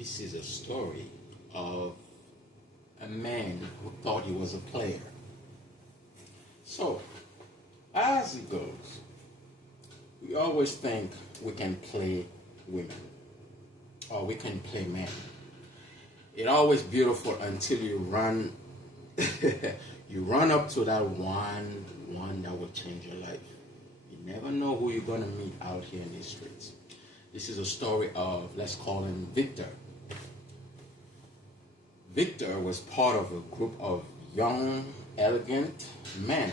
This is a story of a man who thought he was a player. So, as it goes, we always think we can play women or we can play men. It's always beautiful until you run you run up to that one that will change your life. You never know who you're gonna meet out here in these streets. This is a story of, let's call him Victor. Victor was part of a group of young, elegant men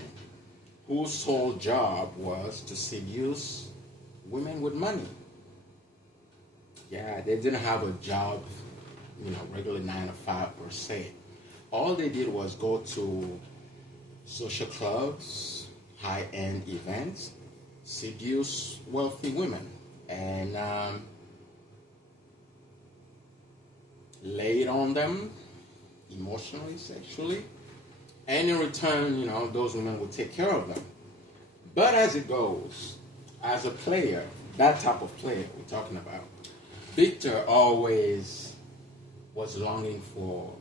whose sole job was to seduce women with money. Yeah, they didn't have a job, regular 9 to 5 per se. All they did was go to social clubs, high-end events, seduce wealthy women, and laid on them emotionally, sexually, and in return, those women would take care of them. But as it goes, as a player, that type of player we're talking about, Victor always was longing for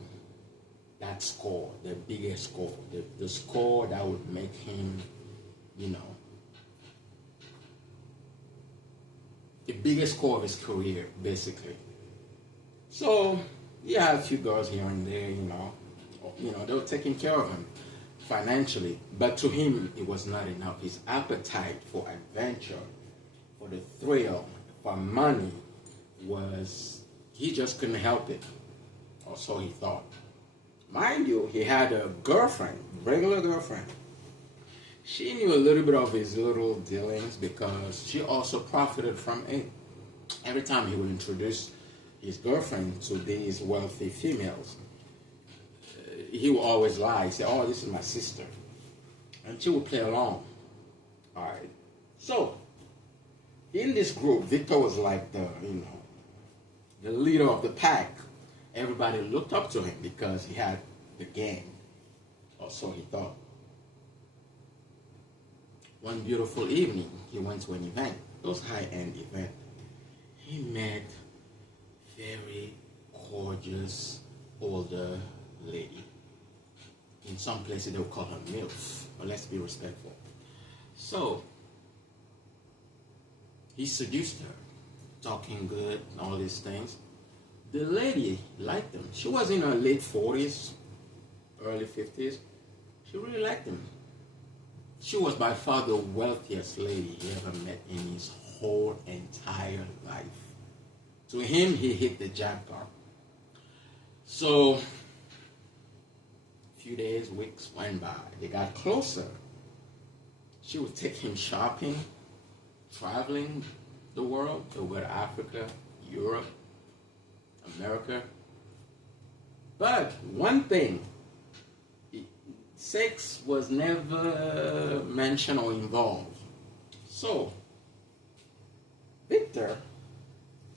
that score, the biggest score, the score that would make him, the biggest score of his career, basically. So he had a few girls here and there, they were taking care of him financially, but to him it was not enough. His appetite for adventure, for the thrill, for money he just couldn't help it, or so he thought. Mind you, he had a girlfriend, regular girlfriend. She knew a little bit of his little dealings because she also profited from it. Every time he would introduce his girlfriend to these wealthy females, he would always lie. He'd say, "Oh, this is my sister." And she would play along. All right. So, in this group, Victor was like the leader of the pack. Everybody looked up to him because he had the game, or so he thought. One beautiful evening, he went to an event, those high-end event. He met very gorgeous older lady. In some places they would call her MILF, but let's be respectful. So he seduced her, talking good, and all these things. The lady liked him. She was in her late 40s, early 50s. She really liked him. She was by far the wealthiest lady he ever met in his whole entire life. To him, he hit the jackpot. So, a few days, weeks went by. They got closer. She would take him shopping, traveling the world, over to Africa, Europe, America. But one thing, sex was never mentioned or involved. So, Victor,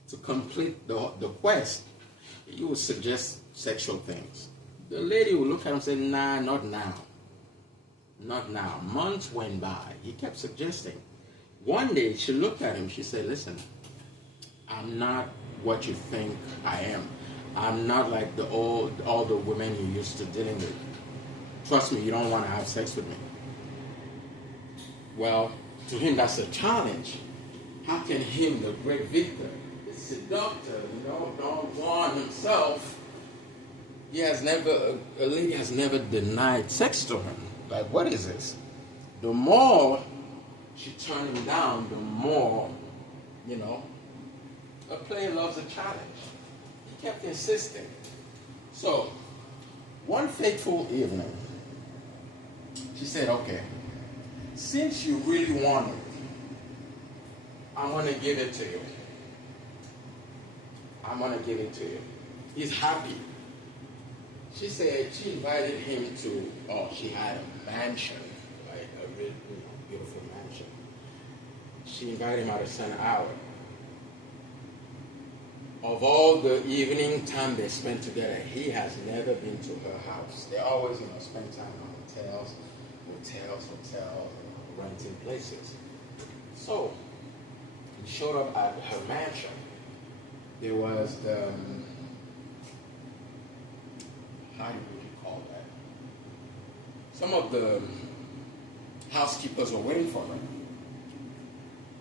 to complete the quest, he would suggest sexual things. The lady would look at him and say, "Nah, not now. Not now." Months went by. He kept suggesting. One day, she looked at him. She said, "Listen, I'm not what you think I am. I'm not like all the women you used to dealing with. Trust me, you don't want to have sex with me." Well, to him, that's a challenge. How can him, the great Victor, the seductor, Don Juan himself, a lady has never denied sex to him. Like, what is this? The more she turned him down, the more, a player loves a challenge. He kept insisting. So, one fateful evening, she said, "Okay, since you really want it, I'm going to give it to you. I'm going to give it to you." He's happy. She said she invited him to, she had a mansion, like a really beautiful mansion. She invited him at a certain hour. Of all the evening time they spent together, he has never been to her house. They always, spend time in hotels, renting places. So, he showed up at her mansion. There was the how would you call that? Some of the housekeepers were waiting for her.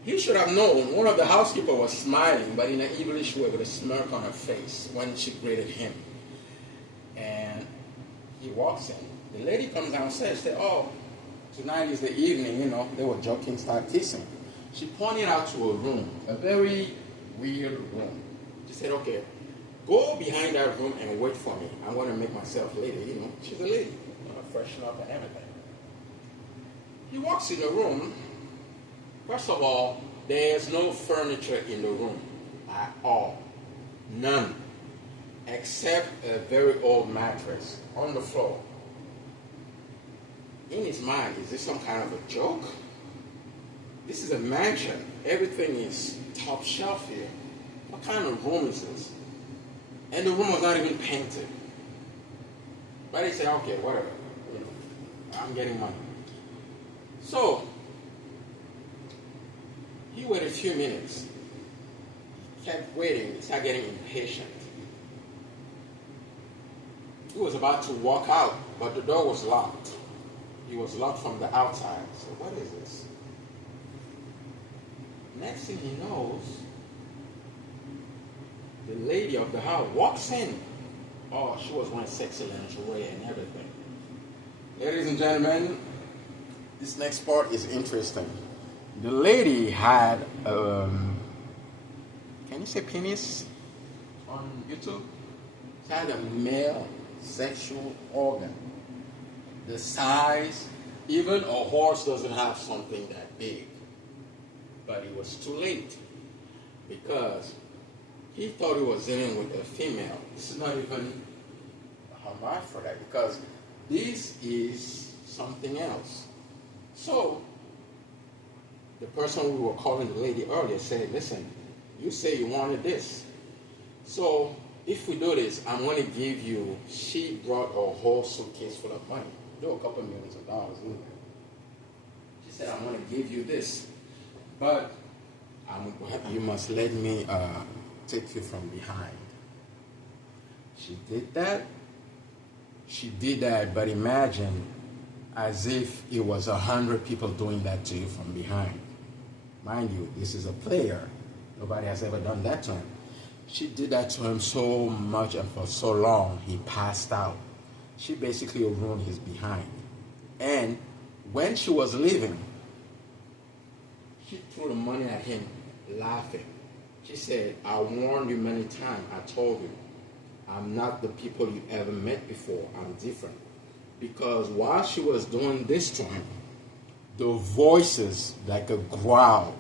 He should have known. One of the housekeepers was smiling, but in an evilish way with a smirk on her face when she greeted him. And he walks in. The lady comes downstairs, said, "Oh, tonight is the evening," they were joking, start kissing. She pointed out to a room, a very weird room. She said, "Okay, go behind that room and wait for me. I'm going to make myself lady." She's a lady, freshen up and everything. He walks in the room. First of all, there's no furniture in the room at all. None. Except a very old mattress on the floor. In his mind, is this some kind of a joke? This is a mansion. Everything is top shelf here. What kind of room is this? And the room was not even painted. But he said, "Okay, whatever. I'm getting money." So, he waited a few minutes. He kept waiting. He started getting impatient. He was about to walk out, but the door was locked. He was locked from the outside. So what is this? Next thing he knows, the lady of the house walks in. Oh, she was wearing sexy lingerie and everything. Ladies and gentlemen, this next part is interesting. The lady had, can you say penis on YouTube? She had a male sexual organ. The size, even a horse doesn't have something that big. But it was too late because he thought he was dealing with a female. This is not even a hermaphrodite because this is something else. So, the person we were calling the lady earlier said, "Listen, you say you wanted this. So, if we do this, I'm going to give you," she brought a whole suitcase full of money. There were a couple millions of dollars in there. She said, "I'm going to give you this. But you must let me take you from behind." She did that. She did that, but imagine as if it was 100 people doing that to you from behind. Mind you, this is a player. Nobody has ever done that to him. She did that to him so much and for so long, he passed out. She basically ruined his behind. And when she was leaving, she threw the money at him, laughing. She said, "I warned you many times. I told you, I'm not the people you ever met before. I'm different." Because while she was doing this to him, the voices, like a growl.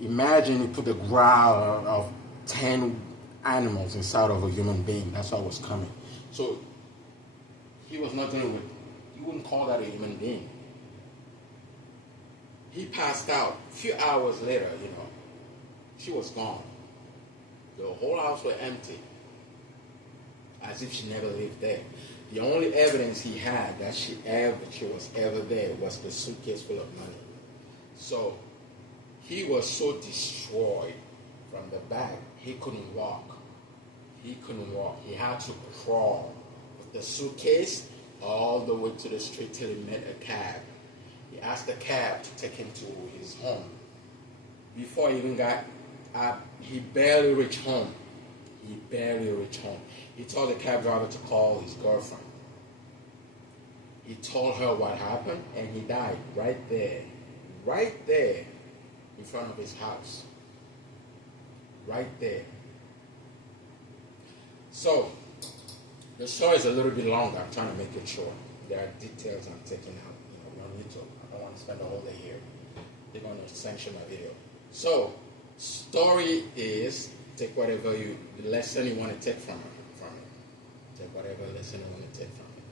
Imagine you put the growl of 10 animals inside of a human being. That's what was coming. So he was not dealing with, you wouldn't call that a human being. He passed out. A few hours later, she was gone. The whole house was empty, as if she never lived there. The only evidence he had that she was ever there was the suitcase full of money. So he was so destroyed from the back, he couldn't walk. He couldn't walk. He had to crawl with the suitcase all the way to the street till he met a cab. He asked the cab to take him to his home. Before he even got up, he barely reached home. He barely reached home. He told the cab driver to call his girlfriend. He told her what happened, and he died right there in front of his house. Right there. So, the story is a little bit longer. I'm trying to make it short. There are details I'm taking out on YouTube. I don't want to spend the whole day here. They're going to sanction my video. So, story is, take whatever the lesson you want to take from it. Take whatever lesson you want to take from it.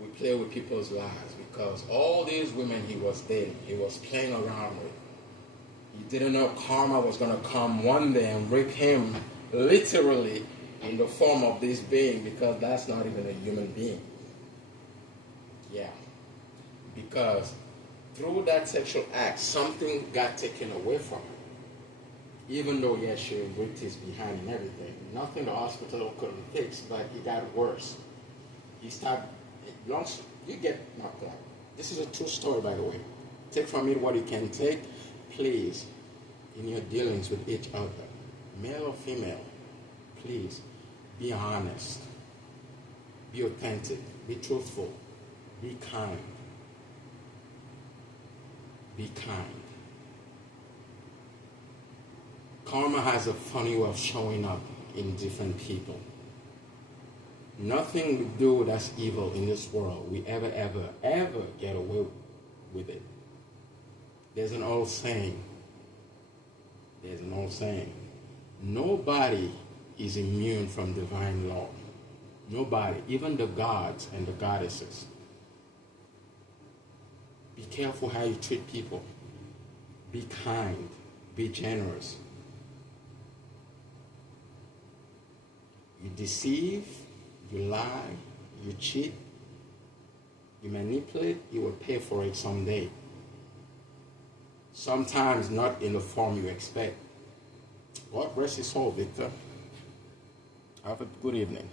We play with people's lives because all these women he was dating, he was playing around with. He didn't know karma was going to come one day and rape him literally in the form of this being, because that's not even a human being. Yeah. Because through that sexual act, something got taken away from him. Even though, yes, she ripped his behind and everything, nothing the hospital could fix, but it got worse. He started, you get my point. This is a true story, by the way. Take from it what you can take. Please, in your dealings with each other, male or female, please be honest, be authentic, be truthful, be kind. Be kind. Karma has a funny way of showing up in different people. Nothing we do that's evil in this world, we ever get away with it. There's an old saying. Nobody is immune from divine law. Nobody, even the gods and the goddesses. Be careful how you treat people. Be kind. Be generous. You deceive, you lie, you cheat, you manipulate, you will pay for it someday. Sometimes not in the form you expect. God bless his soul, Victor. Have a good evening.